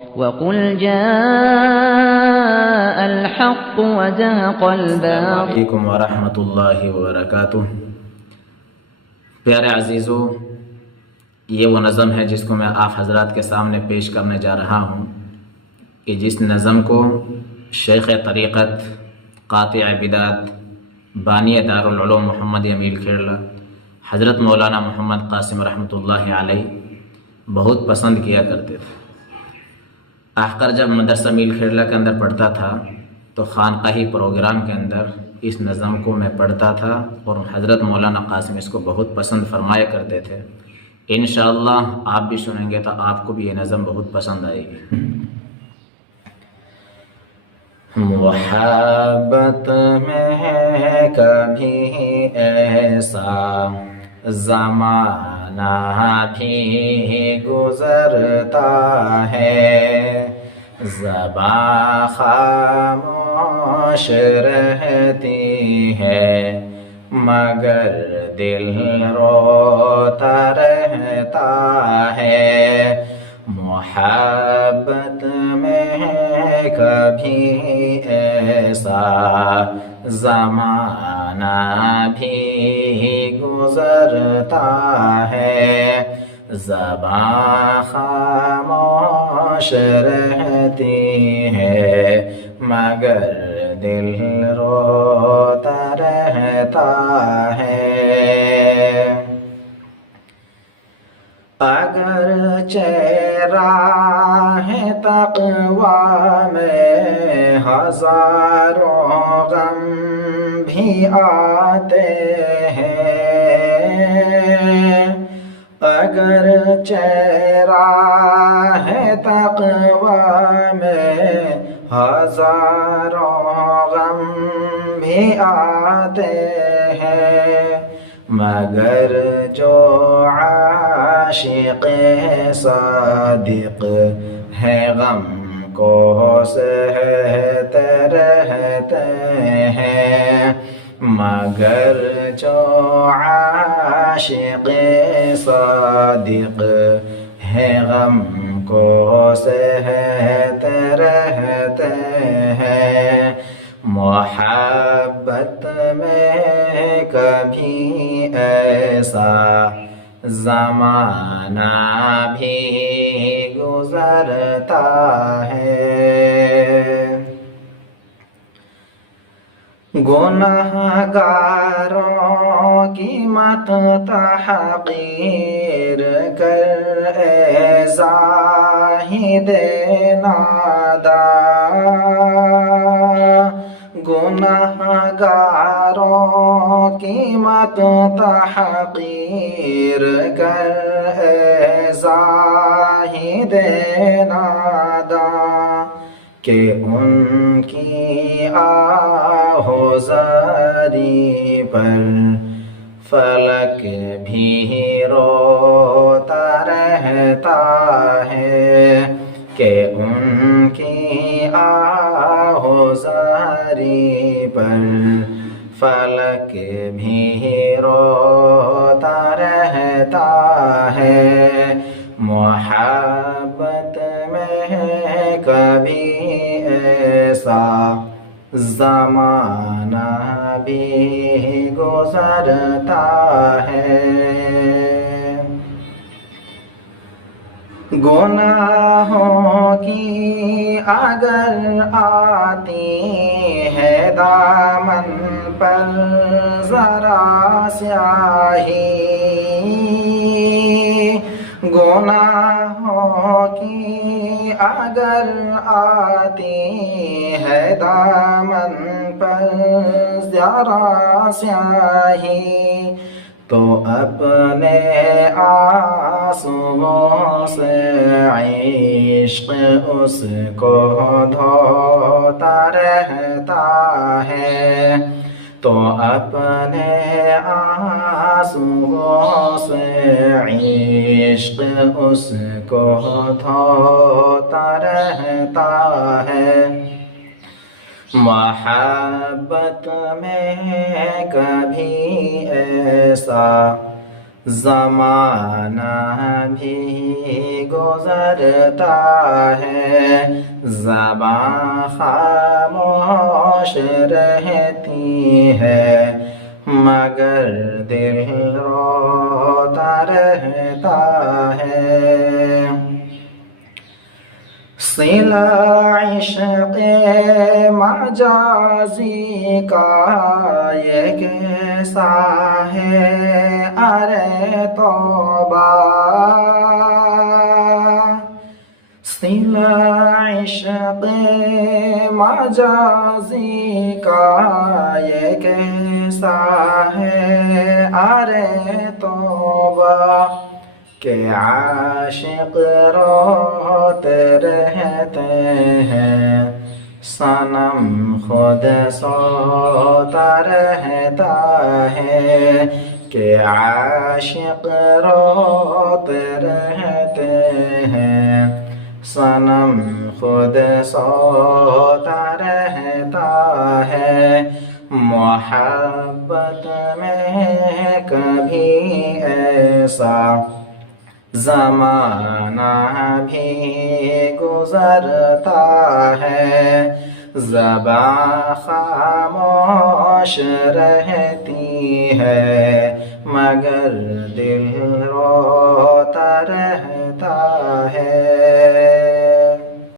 وَقُلْ جَاءَ الْحَقُّ وَزَهَقَ السلام الْبَاطِلُ علیکم ورحمۃ اللہ وبرکاتہ۔ پیارے عزیزو، یہ وہ نظم ہے جس کو میں آپ حضرات کے سامنے پیش کرنے جا رہا ہوں کہ جس نظم کو شیخ طریقت قاطع بدعت بانی دارالعلوم محمد امین کھیڑلا حضرت مولانا محمد قاسم رحمۃ اللہ علیہ بہت پسند کیا کرتے تھے۔ آخر جب مدرسہ میل کھیڑلا کے اندر پڑھتا تھا تو خانقاہی پروگرام کے اندر اس نظم کو میں پڑھتا تھا اور حضرت مولانا قاسم اس کو بہت پسند فرمایا کرتے تھے۔ انشاءاللہ آپ بھی سنیں گے تو آپ کو بھی یہ نظم بہت پسند آئے گی۔ محبت میں کبھی ایسا زمانہ بھی گزرتا ہے، زباں خاموش رہتی ہے مگر دل روتا رہتا ہے۔ محبت میں کبھی ایسا زمانہ بھی گزرتا ہے، زباں خاموش رہتی ہے مگر دل روتا رہتا ہے۔ اگر راہ تقویٰ میں ہزاروں غم بھی آتے ہیں، اگر راہ تقویٰ میں ہزاروں غم بھی آتے ہیں، مگر جو عاشق صادق ہے غم کو سہتے رہتے ہیں، مگر جو عاشق صادق ہے غم کو سہتے رہتے ہیں۔ محبت میں کبھی ایسا زمانہ بھی گزرتا ہے۔ گنہگاروں کی مت تحقیر کر اے زاہد ناداں، گنہگاروں کی مت تحقیر کر اے زاہد ناداں، کہ ان کی آہوزاری پر فلک بھی روتا رہتا ہے، کہ ان کی آہوزاری پر فلک بھی روتا رہتا ہے۔ محبت میں کبھی ایسا زمانہ بھی گزرتا ہے۔ گناہوں کی اگر آتی ہے دامن پر ذرا سیاہی، گناہوں کی اگر آتی ہے دامن پر ذرا سیاہی، تو اپنے آنسوؤں سے عشق اس کو دھوتا رہتا ہے، تو اپنے آنسوؤں سے عشق اس کو دھوتا رہتا ہے۔ محبت میں کبھی ایسا زمانہ بھی گزرتا ہے۔ زباں خاموش رہتی ہے مگر دل روتا رہتا ہے صلہ عشق مجازی کا یہ کیسا ہے ارے توبہ صلہ عشق مجازی کا یہ کیسا ہے ارے توبہ کہ عاشق روتے رہتے ہیں صنم خود سوتا رہتا ہے کہ عاشق روتے رہتے ہیں صنم خود سوتا رہتا ہے محبت میں کبھی ایسا زمانہ بھی گزرتا ہے زباں خاموش رہتی ہے مگر دل روتا رہتا ہے